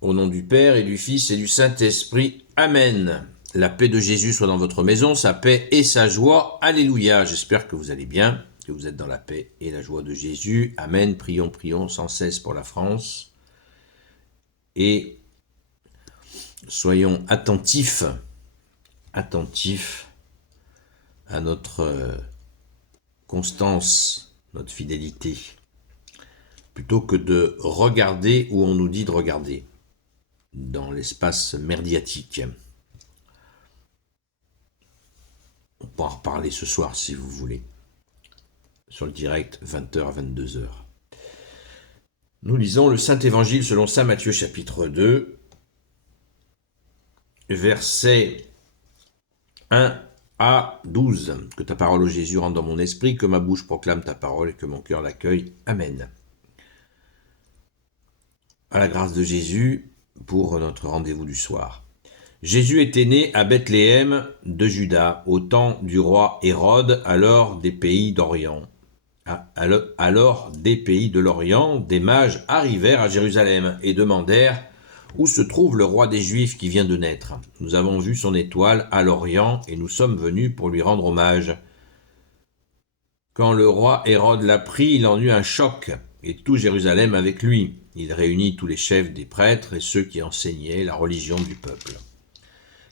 Au nom du Père et du Fils et du Saint-Esprit. Amen. La paix de Jésus soit dans votre maison, sa paix et sa joie. Alléluia. J'espère que vous allez bien, que vous êtes dans la paix et la joie de Jésus. Amen. Prions, prions sans cesse pour la France. Et soyons attentifs à notre constance, notre fidélité, plutôt que de regarder où on nous dit de regarder, dans l'espace médiatique. On pourra en reparler ce soir si vous voulez, sur le direct 20h à 22h. Nous lisons le Saint-Évangile selon saint Matthieu chapitre 2, versets 1 à 12. Que ta parole, ô Jésus, rentre dans mon esprit, que ma bouche proclame ta parole et que mon cœur l'accueille. Amen. À la grâce de Jésus pour notre rendez-vous du soir. Jésus était né à Bethléem de Juda, au temps du roi Hérode, alors des pays d'Orient. Alors des pays de l'Orient, des mages arrivèrent à Jérusalem et demandèrent « Où se trouve le roi des Juifs qui vient de naître ? Nous avons vu son étoile à l'Orient et nous sommes venus pour lui rendre hommage. » Quand le roi Hérode l'apprit, il en eut un choc, et tout Jérusalem avec lui. Il réunit tous les chefs des prêtres et ceux qui enseignaient la religion du peuple.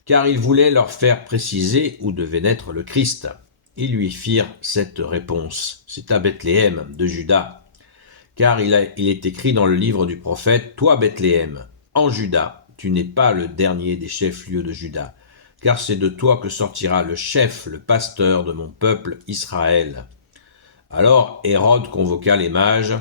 Car il voulait leur faire préciser où devait naître le Christ. Ils lui firent cette réponse. C'est à Bethléem de Juda. Car il est écrit dans le livre du prophète, « Toi, Bethléem, en Juda, tu n'es pas le dernier des chefs-lieux de Juda, car c'est de toi que sortira le chef, le pasteur de mon peuple Israël. » Alors Hérode convoqua les mages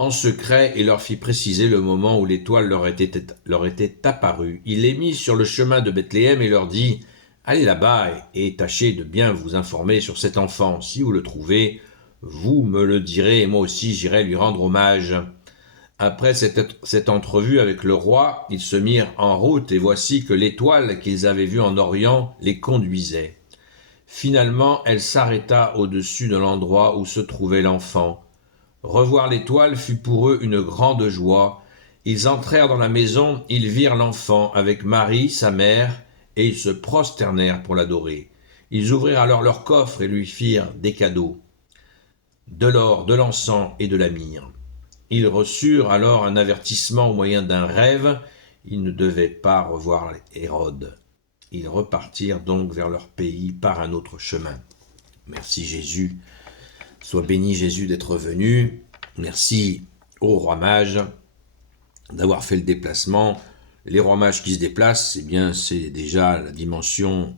en secret et leur fit préciser le moment où l'étoile leur était apparue. Il les mit sur le chemin de Bethléem et leur dit « Allez là-bas et tâchez de bien vous informer sur cet enfant. Si vous le trouvez, vous me le direz et moi aussi j'irai lui rendre hommage. » Après cette entrevue avec le roi, ils se mirent en route et voici que l'étoile qu'ils avaient vue en Orient les conduisait. Finalement, elle s'arrêta au-dessus de l'endroit où se trouvait l'enfant. Revoir l'étoile fut pour eux une grande joie. Ils entrèrent dans la maison, ils virent l'enfant avec Marie, sa mère, et ils se prosternèrent pour l'adorer. Ils ouvrirent alors leur coffre et lui firent des cadeaux, de l'or, de l'encens et de la myrrhe. Ils reçurent alors un avertissement au moyen d'un rêve. Ils ne devaient pas revoir Hérode. Ils repartirent donc vers leur pays par un autre chemin. Merci Jésus. Sois béni Jésus d'être venu. Merci aux rois mages d'avoir fait le déplacement. Les rois mages qui se déplacent, eh bien, c'est déjà la dimension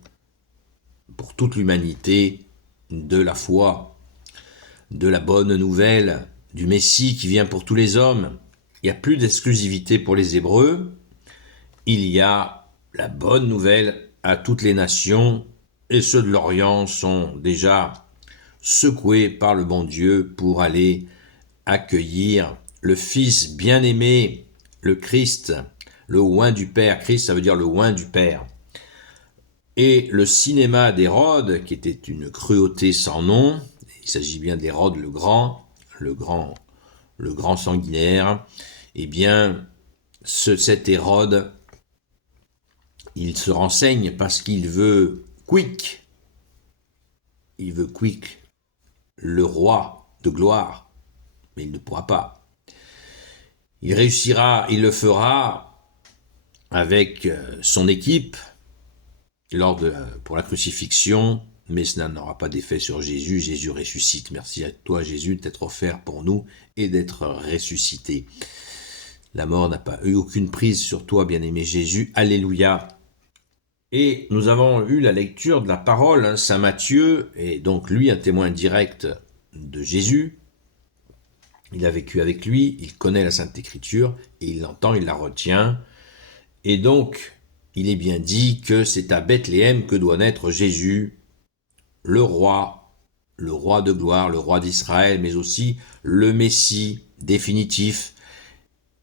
pour toute l'humanité de la foi, de la bonne nouvelle, du Messie qui vient pour tous les hommes. Il n'y a plus d'exclusivité pour les Hébreux. Il y a la bonne nouvelle à toutes les nations, et ceux de l'Orient sont déjà secoués par le bon Dieu pour aller accueillir le Fils bien-aimé, le Christ, le oint du Père. Christ, ça veut dire le oint du Père. Et le cinéma d'Hérode, qui était une cruauté sans nom, il s'agit bien d'Hérode le grand sanguinaire, eh bien, cet Hérode, il se renseigne parce qu'il veut quick, le roi de gloire, mais il ne pourra pas. Il réussira, il le fera avec son équipe pour la crucifixion, mais cela n'aura pas d'effet sur Jésus. Jésus ressuscite. Merci à toi Jésus d'être offert pour nous et d'être ressuscité. La mort n'a pas eu aucune prise sur toi, bien-aimé Jésus. Alléluia. Et nous avons eu la lecture de la parole, Saint Matthieu, et donc lui un témoin direct de Jésus. Il a vécu avec lui, il connaît la Sainte Écriture, et il l'entend, il la retient. Et donc, il est bien dit que c'est à Bethléem que doit naître Jésus, le roi de gloire, le roi d'Israël, mais aussi le Messie définitif.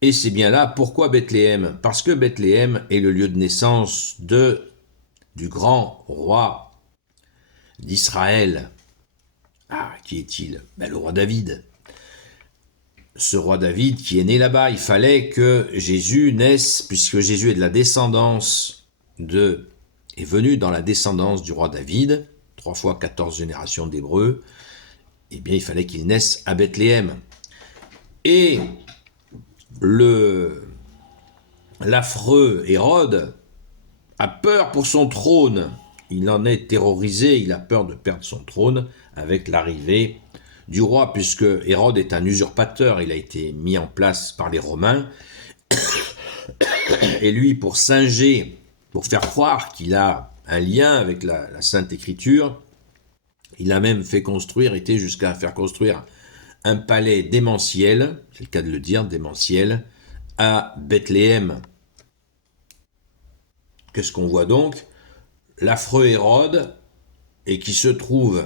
Et c'est bien là, pourquoi Bethléem ? Parce que Bethléem est le lieu de naissance du grand roi d'Israël. Ah, qui est-il ? Le roi David. ce roi David qui est né là-bas. Il fallait que Jésus naisse, puisque Jésus est de la descendance est venu dans la descendance du roi David, 3 fois 14 générations d'Hébreux, eh bien il fallait qu'il naisse à Bethléem. Et l'affreux Hérode a peur pour son trône. Il en est terrorisé, il a peur de perdre son trône avec l'arrivée du roi, puisque Hérode est un usurpateur, il a été mis en place par les Romains, et lui, pour singer, pour faire croire qu'il a un lien avec la Sainte Écriture, il a même été jusqu'à faire construire un palais démentiel, c'est le cas de le dire, démentiel, à Bethléem. Qu'est-ce qu'on voit donc? L'affreux Hérode, et qui se trouve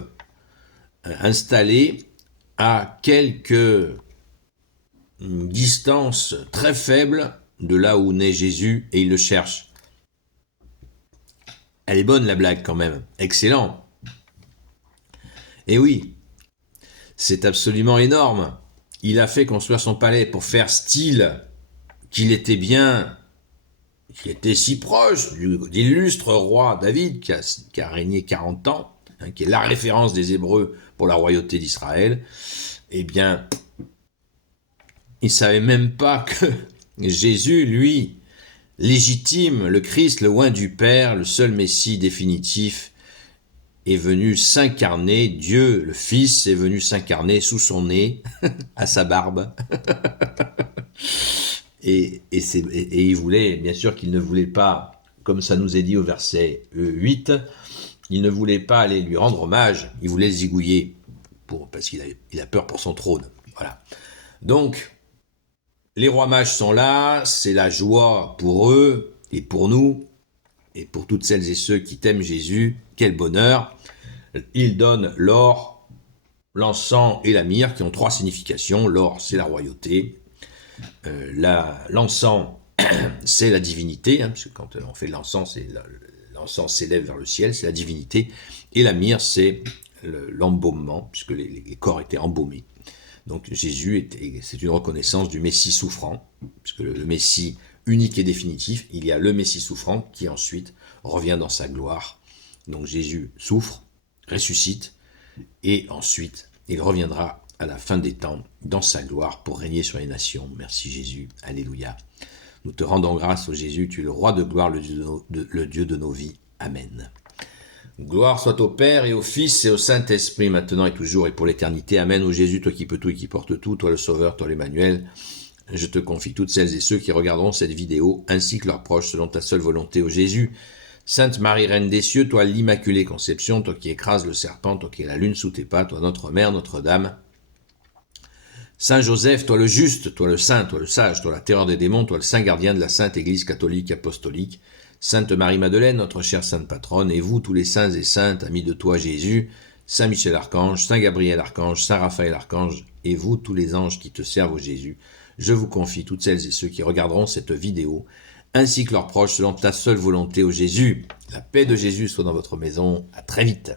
installé à quelques distances très faibles de là où naît Jésus, et il le cherche. Elle est bonne la blague quand même, excellent. Et oui, c'est absolument énorme. Il a fait construire son palais pour faire style qu'il était si proche d'illustre roi David qui a régné 40 ans, qui est la référence des Hébreux pour la royauté d'Israël. Eh bien, il ne savait même pas que Jésus, lui, légitime, le Christ, le oint du Père, le seul Messie définitif, est venu s'incarner, Dieu, le Fils, est venu s'incarner sous son nez, à sa barbe. Et il voulait, bien sûr qu'il ne voulait pas, comme ça nous est dit au verset 8, il ne voulait pas aller lui rendre hommage, il voulait zigouiller, parce qu'il a peur pour son trône. Voilà. Donc, les rois mages sont là, c'est la joie pour eux et pour nous, et pour toutes celles et ceux qui t'aiment Jésus, quel bonheur. Ils donnent l'or, l'encens et la myrrhe qui ont 3 significations. L'or, c'est la royauté. L'encens, c'est la divinité, parce que quand on fait l'encens, l'encens s'élève vers le ciel, c'est la divinité. Et la myrrhe, c'est l'embaumement, puisque les corps étaient embaumés. Donc Jésus, c'est une reconnaissance du Messie souffrant, puisque le Messie unique et définitif, il y a le Messie souffrant qui ensuite revient dans sa gloire. Donc Jésus souffre, ressuscite, et ensuite il reviendra à la fin des temps dans sa gloire pour régner sur les nations. Merci Jésus, alléluia. Nous te rendons grâce, ô Jésus, tu es le roi de gloire, le Dieu de nos vies. Amen. Gloire soit au Père et au Fils et au Saint-Esprit, maintenant et toujours et pour l'éternité. Amen. Ô Jésus, toi qui peux tout et qui portes tout, toi le Sauveur, toi l'Emmanuel, je te confie toutes celles et ceux qui regarderont cette vidéo, ainsi que leurs proches, selon ta seule volonté, ô Jésus. Sainte Marie, Reine des cieux, toi l'Immaculée Conception, toi qui écrases le serpent, toi qui es la lune sous tes pas, toi notre Mère, Notre-Dame. Saint Joseph, toi le juste, toi le saint, toi le sage, toi la terreur des démons, toi le saint gardien de la Sainte Église catholique apostolique. Sainte Marie-Madeleine, notre chère Sainte Patronne, et vous tous les saints et saintes, amis de toi Jésus, Saint Michel Archange, Saint Gabriel Archange, Saint Raphaël Archange, et vous tous les anges qui te servent, ô Jésus, je vous confie toutes celles et ceux qui regarderont cette vidéo, ainsi que leurs proches, selon ta seule volonté, ô Jésus. La paix de Jésus soit dans votre maison. À très vite.